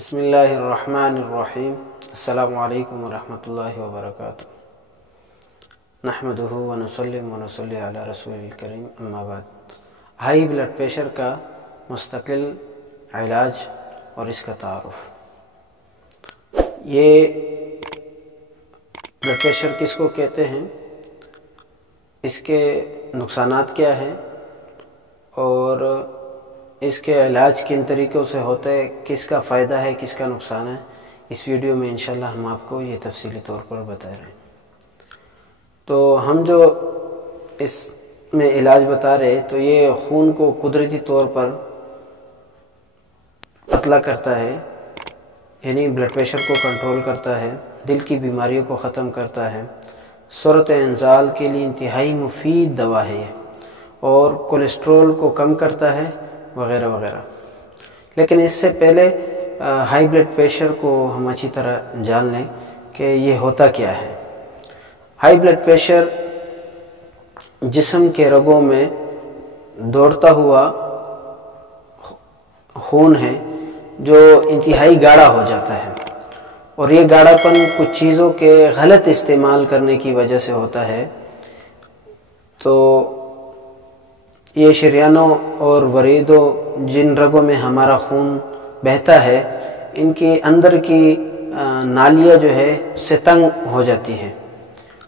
بسم اللہ الرحمن الرحیم۔ السلام علیکم ورحمۃ اللہ وبرکاتہ۔ نحمدہ ونصلی علی رسول الکریم، اما بعد۔ ہائی بلڈ پریشر کا مستقل علاج اور اس کا تعارف۔ یہ بلڈ پریشر کس کو کہتے ہیں، اس کے نقصانات کیا ہیں اور اس کے علاج کن طریقوں سے ہوتا ہے، کس کا فائدہ ہے کس کا نقصان ہے، اس ویڈیو میں انشاءاللہ ہم آپ کو یہ تفصیلی طور پر بتا رہے ہیں۔ تو ہم جو اس میں علاج بتا رہے تو یہ خون کو قدرتی طور پر پتلا کرتا ہے، یعنی بلڈ پریشر کو کنٹرول کرتا ہے، دل کی بیماریوں کو ختم کرتا ہے، صورت انزال کے لیے انتہائی مفید دوا ہے یہ، اور کولیسٹرول کو کم کرتا ہے وغیرہ وغیرہ۔ لیکن اس سے پہلے ہائی بلڈ پریشر کو ہم اچھی طرح جان لیں کہ یہ ہوتا کیا ہے۔ ہائی بلڈ پریشر جسم کے رگوں میں دوڑتا ہوا خون ہے جو انتہائی گاڑھا ہو جاتا ہے، اور یہ گاڑھا پن کچھ چیزوں کے غلط استعمال کرنے کی وجہ سے ہوتا ہے۔ تو یہ شریانوں اور وریدوں جن رگوں میں ہمارا خون بہتا ہے، ان کے اندر کی نالیاں جو ہے سے تنگ ہو جاتی ہیں۔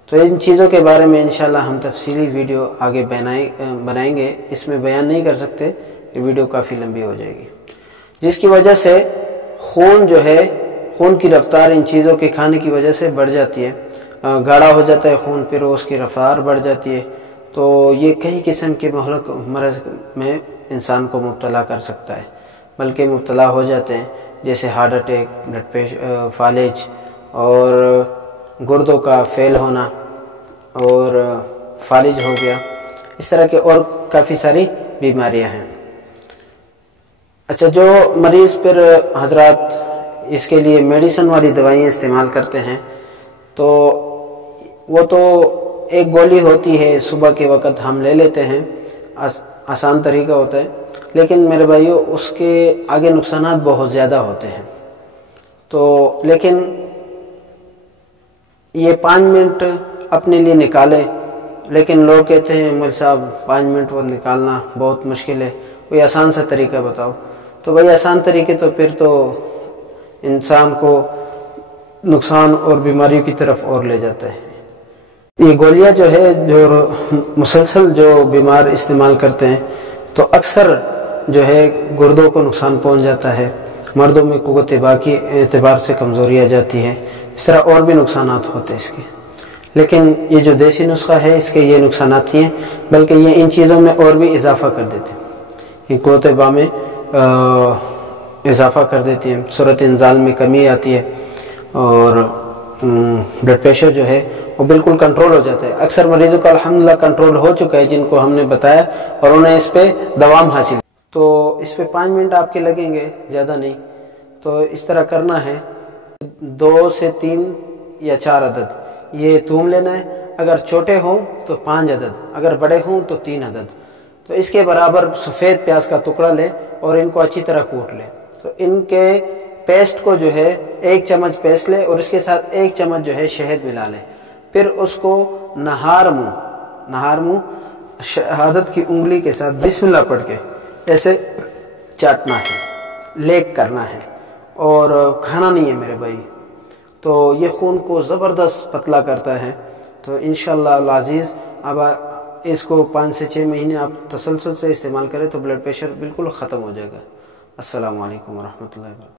تو ان چیزوں کے بارے میں انشاءاللہ ہم تفصیلی ویڈیو آگے بنائیں گے، اس میں بیان نہیں کر سکتے، یہ ویڈیو کافی لمبی ہو جائے گی، جس کی وجہ سے خون جو ہے، خون کی رفتار ان چیزوں کے کھانے کی وجہ سے بڑھ جاتی ہے، گاڑھا ہو جاتا ہے خون، پھر اس کی رفتار بڑھ جاتی ہے۔ تو یہ کئی قسم کے مہلک مرض میں انسان کو مبتلا کر سکتا ہے، بلکہ مبتلا ہو جاتے ہیں، جیسے ہارٹ اٹیک، بلڈ پریشر، فالج، اور گردوں کا فیل ہونا، اور فالج ہو گیا، اس طرح کے اور کافی ساری بیماریاں ہیں۔ اچھا، جو مریض پھر حضرات اس کے لیے میڈیسن والی دوائیں استعمال کرتے ہیں، تو وہ تو ایک گولی ہوتی ہے، صبح کے وقت ہم لے لیتے ہیں، آسان طریقہ ہوتا ہے، لیکن میرے بھائیو اس کے آگے نقصانات بہت زیادہ ہوتے ہیں۔ تو لیکن یہ 5 منٹ اپنے لیے نکالیں، لیکن لوگ کہتے ہیں مول صاحب 5 منٹ وہ نکالنا بہت مشکل ہے، کوئی آسان سا طریقہ بتاؤ۔ تو بھائی آسان طریقے تو پھر تو انسان کو نقصان اور بیماریوں کی طرف اور لے جاتا ہے۔ یہ گولیاں جو ہے، جو مسلسل جو بیمار استعمال کرتے ہیں، تو اکثر جو ہے گردوں کو نقصان پہنچ جاتا ہے، مردوں میں قوت باقی اعتبار سے کمزوری آ جاتی ہے، اس طرح اور بھی نقصانات ہوتے ہیں اس کے۔ لیکن یہ جو دیسی نسخہ ہے، اس کے یہ نقصانات نہیں ہیں، بلکہ یہ ان چیزوں میں اور بھی اضافہ کر دیتے ہیں، یہ قوت با میں اضافہ کر دیتی ہیں، صورت انزال میں کمی آتی ہے، اور بلڈ پریشر جو ہے وہ بالکل کنٹرول ہو جاتا ہے۔ اکثر مریضوں کا الحمدللہ کنٹرول ہو چکا ہے، جن کو ہم نے بتایا اور انہیں اس پہ دوام حاصل۔ تو اس پہ 5 منٹ آپ کے لگیں گے، زیادہ نہیں۔ تو اس طرح کرنا ہے، 2 سے 3 یا 4 عدد یہ توم لینا ہے، اگر چھوٹے ہوں تو 5 عدد، اگر بڑے ہوں تو 3 عدد۔ تو اس کے برابر سفید پیاز کا ٹکڑا لیں اور ان کو اچھی طرح کوٹ لیں۔ تو ان کے پیسٹ کو جو ہے 1 چمچ پیسٹ لیں، اور اس کے ساتھ 1 چمچ جو ہے شہد ملا لیں، پھر اس کو نہار منہ شہادت کی انگلی کے ساتھ بسم اللہ پڑھ کے ایسے چاٹنا ہے، لیک کرنا ہے، اور کھانا نہیں ہے میرے بھائی۔ تو یہ خون کو زبردست پتلا کرتا ہے۔ تو انشاءاللہ العزیز اب اس کو 5 سے 6 مہینے آپ تسلسل سے استعمال کریں تو بلڈ پریشر بالکل ختم ہو جائے گا۔ السلام علیکم ورحمۃ اللہ وبرکاتہ۔